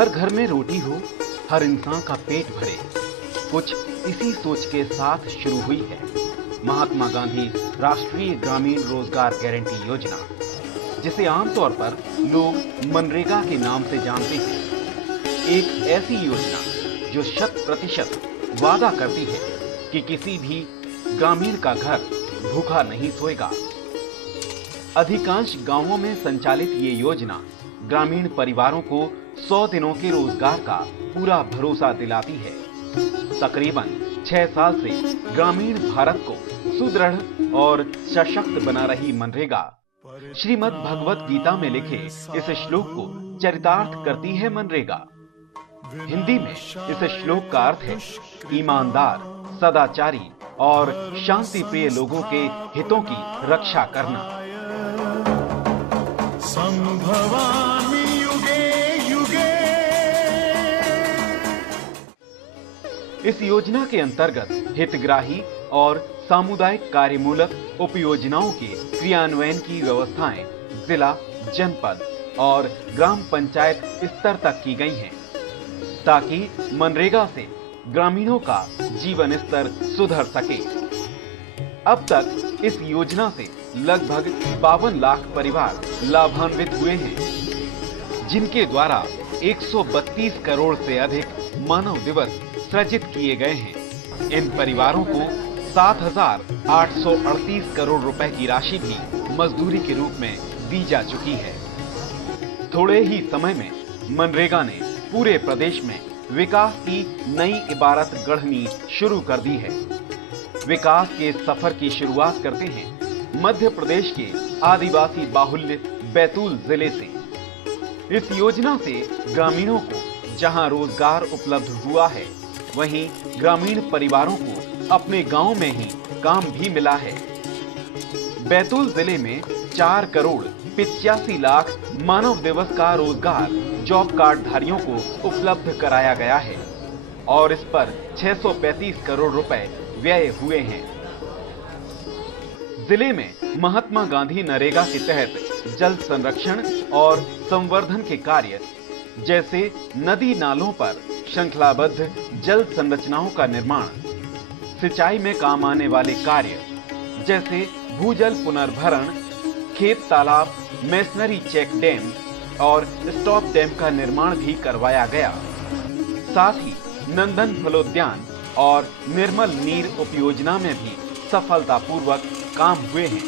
हर घर में रोटी हो, हर इंसान का पेट भरे, कुछ इसी सोच के साथ शुरू हुई है महात्मा गांधी राष्ट्रीय ग्रामीण रोजगार गारंटी योजना, जिसे आमतौर पर लोग मनरेगा के नाम से जानते हैं। एक ऐसी योजना जो 100% वादा करती है कि किसी भी ग्रामीण का घर भूखा नहीं सोएगा। अधिकांश गांवों में संचालित ये योजना ग्रामीण परिवारों को 100 दिनों के रोजगार का पूरा भरोसा दिलाती है। तकरीबन 6 साल से ग्रामीण भारत को सुदृढ़ और सशक्त बना रही मनरेगा श्रीमद् भगवत गीता में लिखे इस श्लोक को चरितार्थ करती है। मनरेगा हिंदी में इस श्लोक का अर्थ है ईमानदार, सदाचारी और शांति प्रिय लोगों के हितों की रक्षा करना। संभवामि युगे युगे। इस योजना के अंतर्गत हितग्राही और सामुदायिक कार्यमूलक उपयोजनाओं के क्रियान्वयन की व्यवस्थाएं जिला, जनपद और ग्राम पंचायत स्तर तक की गई हैं, ताकि मनरेगा से ग्रामीणों का जीवन स्तर सुधर सके। अब तक इस योजना से लगभग 52 लाख परिवार लाभान्वित हुए हैं, जिनके द्वारा 132 करोड़ से अधिक मानव दिवस सृजित किए गए हैं। इन परिवारों को 7,838 करोड़ रुपए की राशि भी मजदूरी के रूप में दी जा चुकी है। थोड़े ही समय में मनरेगा ने पूरे प्रदेश में विकास की नई इबारत गढ़नी शुरू कर दी है। विकास के सफर की शुरुआत करते हैं मध्य प्रदेश के आदिवासी बाहुल्य बैतूल जिले से। इस योजना से ग्रामीणों को जहां रोजगार उपलब्ध हुआ है, वहीं ग्रामीण परिवारों को अपने गांव में ही काम भी मिला है। बैतूल जिले में 4 करोड़ 85 लाख मानव दिवस का रोजगार जॉब कार्ड धारियों को उपलब्ध कराया गया है और इस पर 635 करोड़ रुपए व्यय हुए हैं। जिले में महात्मा गांधी नरेगा के तहत जल संरक्षण और संवर्धन के कार्य जैसे नदी नालों पर श्रृंखलाबद्ध जल संरचनाओं का निर्माण, सिंचाई में काम आने वाले कार्य जैसे भूजल पुनर्भरण, खेत तालाब, मेसनरी चेक डैम और स्टॉप डैम का निर्माण भी करवाया गया। साथ ही नंदन फलोद्यान और निर्मल नीर उपयोजना में भी सफलतापूर्वक काम हुए हैं।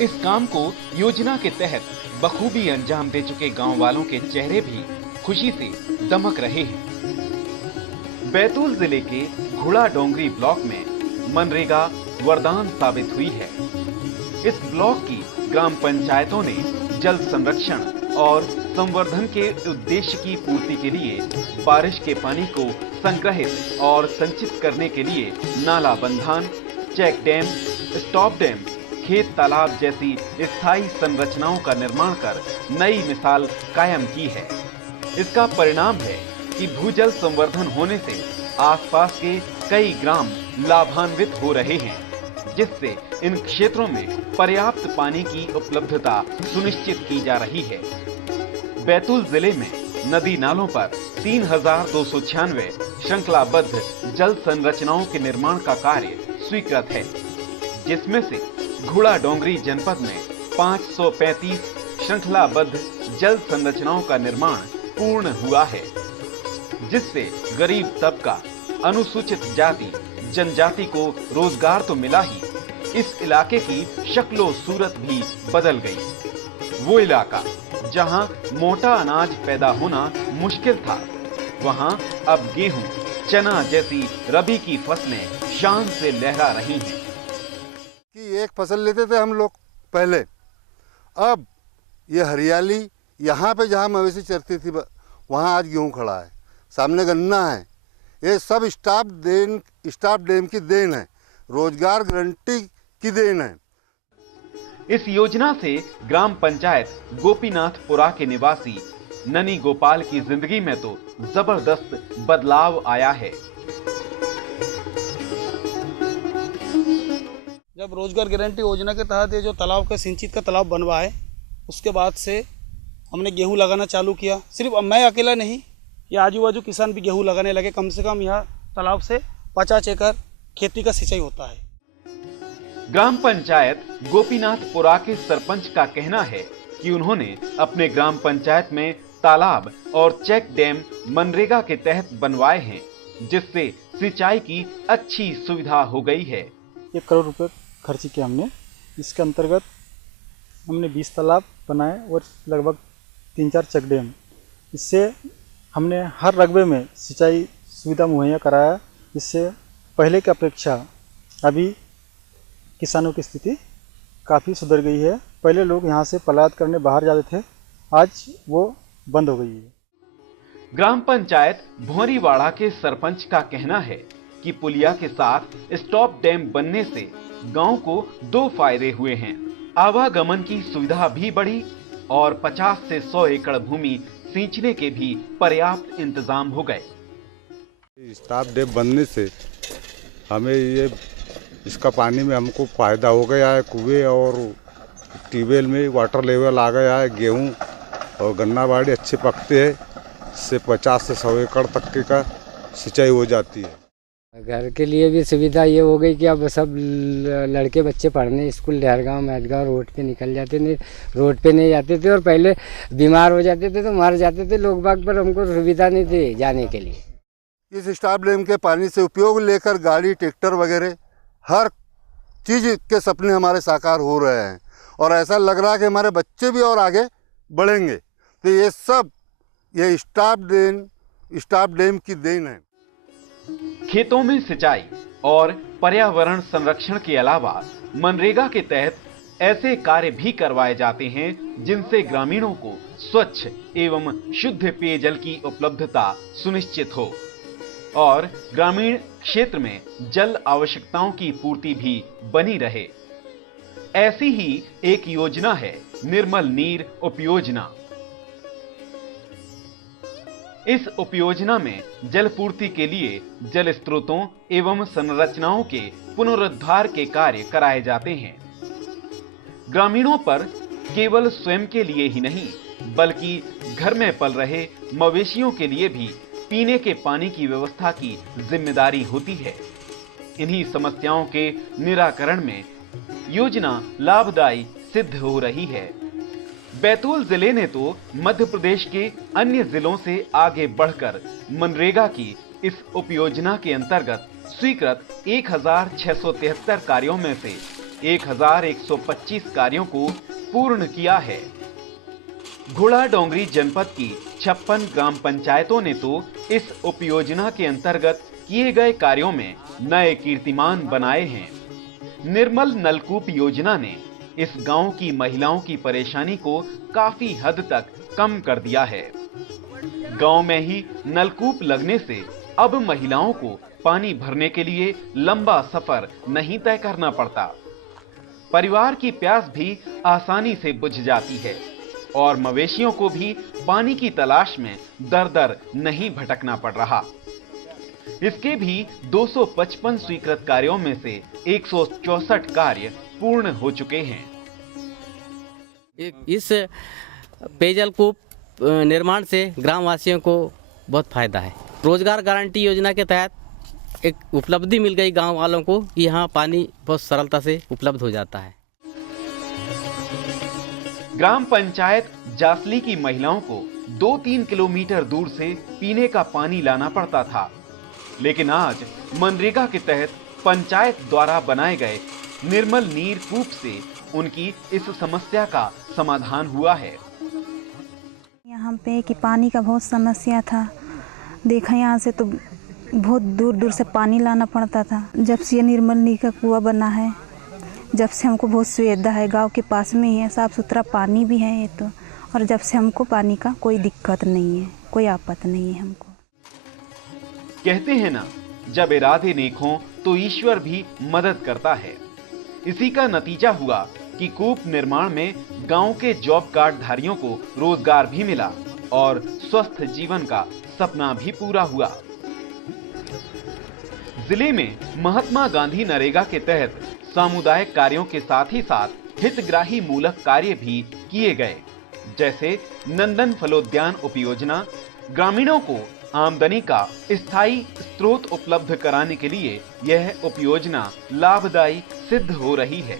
इस काम को योजना के तहत बखूबी अंजाम दे चुके गांव वालों के चेहरे भी खुशी से दमक रहे हैं। बैतूल जिले के घुड़ा डोंगरी ब्लॉक में मनरेगा वरदान साबित हुई है। इस ब्लॉक की ग्राम पंचायतों ने जल संरक्षण और संवर्धन के उद्देश्य की पूर्ति के लिए बारिश के पानी को संग्रहित और संचित करने के लिए नाला बंधान, चेक डैम, स्टॉप डैम, खेत तालाब जैसी स्थायी संरचनाओं का निर्माण कर नई मिसाल कायम की है। इसका परिणाम है कि भूजल संवर्धन होने से आसपास के कई ग्राम लाभान्वित हो रहे हैं, जिससे इन क्षेत्रों में पर्याप्त पानी की उपलब्धता सुनिश्चित की जा रही है। बैतूल जिले में नदी नालों पर 3,296 श्रृंखलाबद्ध जल संरचनाओं के निर्माण का कार्य स्वीकृत है, जिसमें से घुड़ा डोंगरी जनपद में 535 श्रृंखलाबद्ध जल संरचनाओं का निर्माण पूर्ण हुआ है, जिससे गरीब तबका, अनुसूचित जाति, जनजाति को रोजगार तो मिला ही, इस इलाके की शक्लो सूरत भी बदल गई। वो इलाका जहां मोटा अनाज पैदा होना मुश्किल था, वहां अब गेहूं, चना जैसी रबी की फसलें शान से लहरा रही हैं। कि एक फसल लेते थे हम लोग पहले, अब ये हरियाली यहाँ पे जहाँ मवेशी चरती थी वहाँ आज गेहूँ खड़ा है, सामने गन्ना है। ये सब स्टॉप डैम की देन है, रोजगार गारंटी की देन है। इस योजना से ग्राम पंचायत गोपीनाथपुरा के निवासी ननी गोपाल की जिंदगी में तो जबरदस्त बदलाव आया है। जब रोजगार गारंटी योजना के तहत ये जो तालाब का सिंचित का तालाब बनवा है, उसके बाद से हमने गेहूं लगाना चालू किया। सिर्फ मैं अकेला नहीं, ये आजू बाजू किसान भी गेहूँ लगाने लगे। कम से कम यहाँ तालाब से 50 एकड़ खेती का सिंचाई होता है। ग्राम पंचायत गोपीनाथपुरा के सरपंच का कहना है कि उन्होंने अपने ग्राम पंचायत में तालाब और चेक डैम मनरेगा के तहत बनवाए हैं, जिससे सिंचाई की अच्छी सुविधा हो गई है। 1 करोड़ रुपए खर्च किया हमने। इसके अंतर्गत हमने 20 तालाब बनाए और लगभग 3-4 चेक डैम। इससे हमने हर रकबे में सिंचाई सुविधा मुहैया कराया। इससे पहले की अपेक्षा अभी किसानों की स्थिति काफ़ी सुधर गई है। पहले लोग यहाँ से पलायन करने बाहर जाते थे, आज वो बंद हो गई है। ग्राम पंचायत भौरीवाड़ा के सरपंच का कहना है कि पुलिया के साथ स्टॉप डैम बनने से गांव को 2 फायदे हुए हैं। आवागमन की सुविधा भी बढ़ी और 50 से 100 एकड़ भूमि सींचने के भी पर्याप्त इंतजाम हो गए। स्टॉप डैम बनने से हमें ये इसका पानी में हमको फायदा हो गया है। कुएं और ट्यूबवेल में वाटर लेवल आ गया है। गेहूं और गन्ना बाड़ी अच्छे पकते हैं। इससे 50 से 100 एकड़ तक का सिंचाई हो जाती है। घर के लिए भी सुविधा ये हो गई कि अब सब लड़के बच्चे पढ़ने स्कूल डहरगांव मैदगांव रोड पे निकल जाते, नहीं रोड पे नहीं जाते थे और पहले बीमार हो जाते थे तो मर जाते थे लोग बाग, पर हमको सुविधा नहीं थी जाने के लिए। इस स्टॉप डैम के पानी से उपयोग लेकर गाड़ी ट्रैक्टर वगैरह हर चीज़ के सपने हमारे साकार हो रहे हैं और ऐसा लग रहा है कि हमारे बच्चे भी और आगे बढ़ेंगे। तो ये सब ये स्टॉप डैम की देन है। खेतों में सिंचाई और पर्यावरण संरक्षण के अलावा मनरेगा के तहत ऐसे कार्य भी करवाए जाते हैं जिनसे ग्रामीणों को स्वच्छ एवं शुद्ध पेयजल की उपलब्धता सुनिश्चित हो और ग्रामीण क्षेत्र में जल आवश्यकताओं की पूर्ति भी बनी रहे। ऐसी ही एक योजना है निर्मल नीर उपयोजना। इस उपयोजना में जल पूर्ति के लिए जल स्रोतों एवं संरचनाओं के पुनरुद्धार के कार्य कराए जाते हैं। ग्रामीणों पर केवल स्वयं के लिए ही नहीं बल्कि घर में पल रहे मवेशियों के लिए भी पीने के पानी की व्यवस्था की जिम्मेदारी होती है। इन्हीं समस्याओं के निराकरण में योजना लाभदायी सिद्ध हो रही है। बैतूल जिले ने तो मध्य प्रदेश के अन्य जिलों से आगे बढ़कर मनरेगा की इस उपयोजना के अंतर्गत स्वीकृत 1673 कार्यों में से 1125 कार्यों को पूर्ण किया है। घोड़ाडोंगरी जनपद की 56 ग्राम पंचायतों ने तो इस उपयोजना के अंतर्गत किए गए कार्यों में नए कीर्तिमान बनाए हैं। निर्मल नलकूप योजना ने इस गांव की महिलाओं की परेशानी को काफी हद तक कम कर दिया है। गांव में ही नलकूप लगने से अब महिलाओं को पानी भरने के लिए लंबा सफर नहीं तय करना पड़ता। परिवार की प्यास भी आसानी से बुझ जाती है और मवेशियों को भी पानी की तलाश में दर-दर नहीं भटकना पड़ रहा। इसके भी 255 स्वीकृत कार्यों में से 164 कार्य पूर्ण हो चुके हैं। इस पेयजल कूप निर्माण से ग्रामवासियों को बहुत फायदा है। रोजगार गारंटी योजना के तहत एक उपलब्धि मिल गई गांव वालों को कि यहाँ पानी बहुत सरलता से उपलब्ध हो जाता है। ग्राम पंचायत जासली की महिलाओं को 2-3 किलोमीटर दूर से पीने का पानी लाना पड़ता था, लेकिन आज मनरेगा के तहत पंचायत द्वारा बनाए गए निर्मल नीर कूप से उनकी इस समस्या का समाधान हुआ है। यहाँ पे कि पानी का बहुत समस्या था। देखा यहाँ से तो बहुत दूर दूर से पानी लाना पड़ता था। जब से ये निर्मल नीर का कुआं बना है, जब से हमको बहुत सुविधा है। गांव के पास में ही है, साफ सुथरा पानी भी है ये तो, और जब से हमको पानी का कोई दिक्कत नहीं है, कोई आफत नहीं है हमको। कहते हैं ना, जब इरादे नेक हों तो ईश्वर भी मदद करता है। इसी का नतीजा हुआ कि कूप निर्माण में गांव के जॉब कार्ड धारियों को रोजगार भी मिला और स्वस्थ जीवन का सपना भी पूरा हुआ। जिले में महात्मा गांधी नरेगा के तहत सामुदायिक कार्यों के साथ ही साथ हितग्राही मूलक कार्य भी किए गए, जैसे नंदन फलोद्यान उपयोजना। ग्रामीणों को आमदनी का स्थायी स्रोत उपलब्ध कराने के लिए यह उपयोजना लाभदायी सिद्ध हो रही है।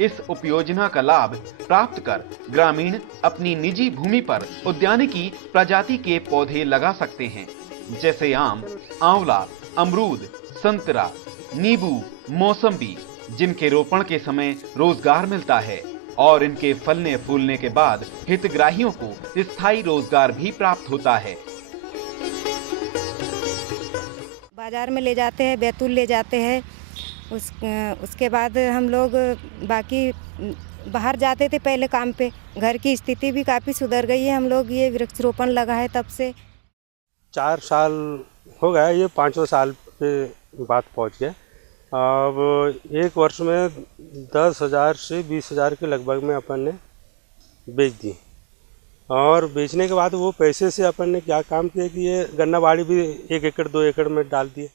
इस उपयोजना का लाभ प्राप्त कर ग्रामीण अपनी निजी भूमि पर उद्यानिकी प्रजाति के पौधे लगा सकते हैं, जैसे आम, आंवला, अमरूद, संतरा, नींबू, मौसम्बी, जिनके रोपण के समय रोजगार मिलता है और इनके फलने फूलने के बाद हितग्राहियों को स्थायी रोजगार भी प्राप्त होता है। बाजार में ले जाते हैं, बैतूल ले जाते हैं। उसके बाद हम लोग बाकी बाहर जाते थे पहले काम पे। घर की स्थिति भी काफ़ी सुधर गई है। हम लोग ये वृक्षारोपण लगा है तब से 4 साल हो गया, ये 5वें साल पे बात पहुंच गए। अब एक वर्ष में 10,000 से 20,000 के लगभग में अपन ने बेच दी और बेचने के बाद वो पैसे से अपन ने क्या काम किया कि ये गन्ना बाड़ी भी 1 एकड़ 2 एकड़ में डाल दिए।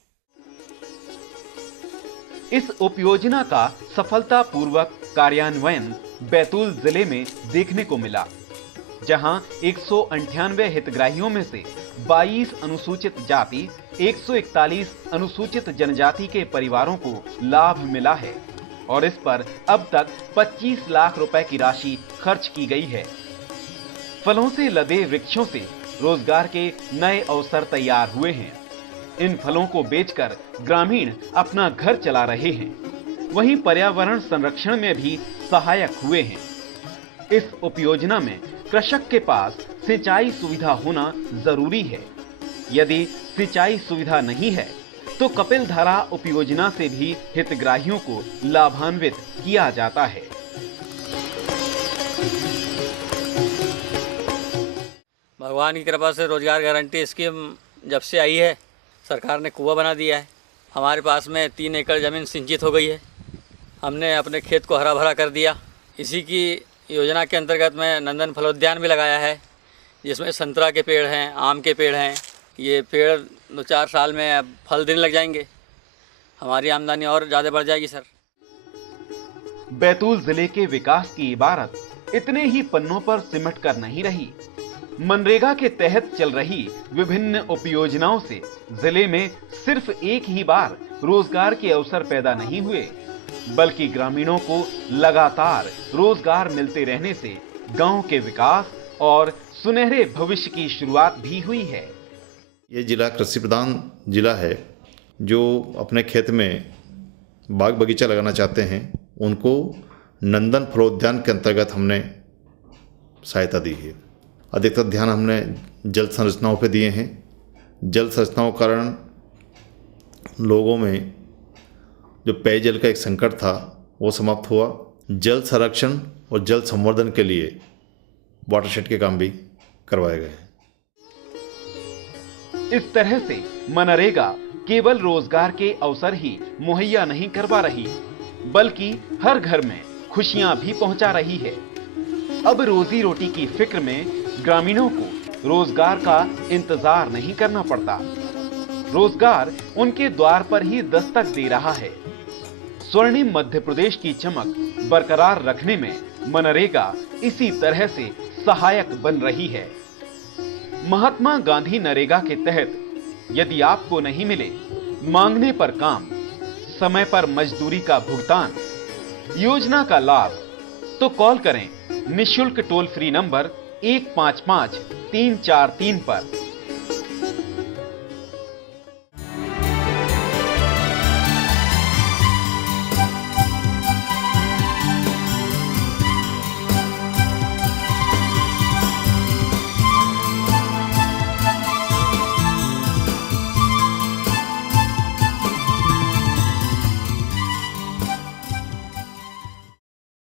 इस उपयोजना का सफलतापूर्वक कार्यान्वयन बैतूल जिले में देखने को मिला, जहां 198 हितग्राहियों में से 22 अनुसूचित जाति, 141 अनुसूचित जनजाति के परिवारों को लाभ मिला है और इस पर अब तक 25 लाख रुपए की राशि खर्च की गई है। फलों से लदे वृक्षों से रोजगार के नए अवसर तैयार हुए हैं। इन फलों को बेचकर ग्रामीण अपना घर चला रहे हैं, वहीं पर्यावरण संरक्षण में भी सहायक हुए हैं। इस उपयोजना में कृषक के पास सिंचाई सुविधा होना जरूरी है। यदि सिंचाई सुविधा नहीं है तो कपिलधारा उपयोजना से भी हितग्राहियों को लाभान्वित किया जाता है। भगवान की कृपा से रोजगार गारंटी स्कीम जब से आई है, सरकार ने कुआं बना दिया है। हमारे पास में 3 एकड़ ज़मीन सिंचित हो गई है। हमने अपने खेत को हरा भरा कर दिया। इसी की योजना के अंतर्गत में नंदन फलोद्यान भी लगाया है, जिसमें संतरा के पेड़ हैं, आम के पेड़ हैं। ये पेड़ 2-4 साल में अब फल देने लग जाएंगे। हमारी आमदनी और ज़्यादा बढ़ जाएगी सर। बैतूल जिले के विकास की इबारत इतने ही पन्नों पर सिमट कर नहीं रही। मनरेगा के तहत चल रही विभिन्न उपयोजनाओं से जिले में सिर्फ एक ही बार रोजगार के अवसर पैदा नहीं हुए, बल्कि ग्रामीणों को लगातार रोजगार मिलते रहने से गांव के विकास और सुनहरे भविष्य की शुरुआत भी हुई है। ये जिला कृषि प्रधान जिला है। जो अपने खेत में बाग बगीचा लगाना चाहते हैं उनको नंदन फलोद्यान के अंतर्गत हमने सहायता दी है। अधिकतर ध्यान हमने जल संरचनाओं पे दिए हैं। जल संरचनाओं के कारण लोगों में जो पेयजल का एक संकट था वो समाप्त हुआ। जल संरक्षण और जल संवर्धन के लिए वाटरशेड के काम भी करवाए गए हैं। इस तरह से मनरेगा केवल रोजगार के अवसर ही मुहैया नहीं करवा रही, बल्कि हर घर में खुशियां भी पहुंचा रही है। अब रोजी रोटी की फिक्र में ग्रामीणों को रोजगार का इंतजार नहीं करना पड़ता। रोजगार उनके द्वार पर ही दस्तक दे रहा है। स्वर्णिम मध्य प्रदेश की चमक बरकरार रखने में मनरेगा इसी तरह से सहायक बन रही है। महात्मा गांधी नरेगा के तहत यदि आपको नहीं मिले मांगने पर काम, समय पर मजदूरी का भुगतान, योजना का लाभ, तो कॉल करें निःशुल्क टोल फ्री नंबर 155-343 पर।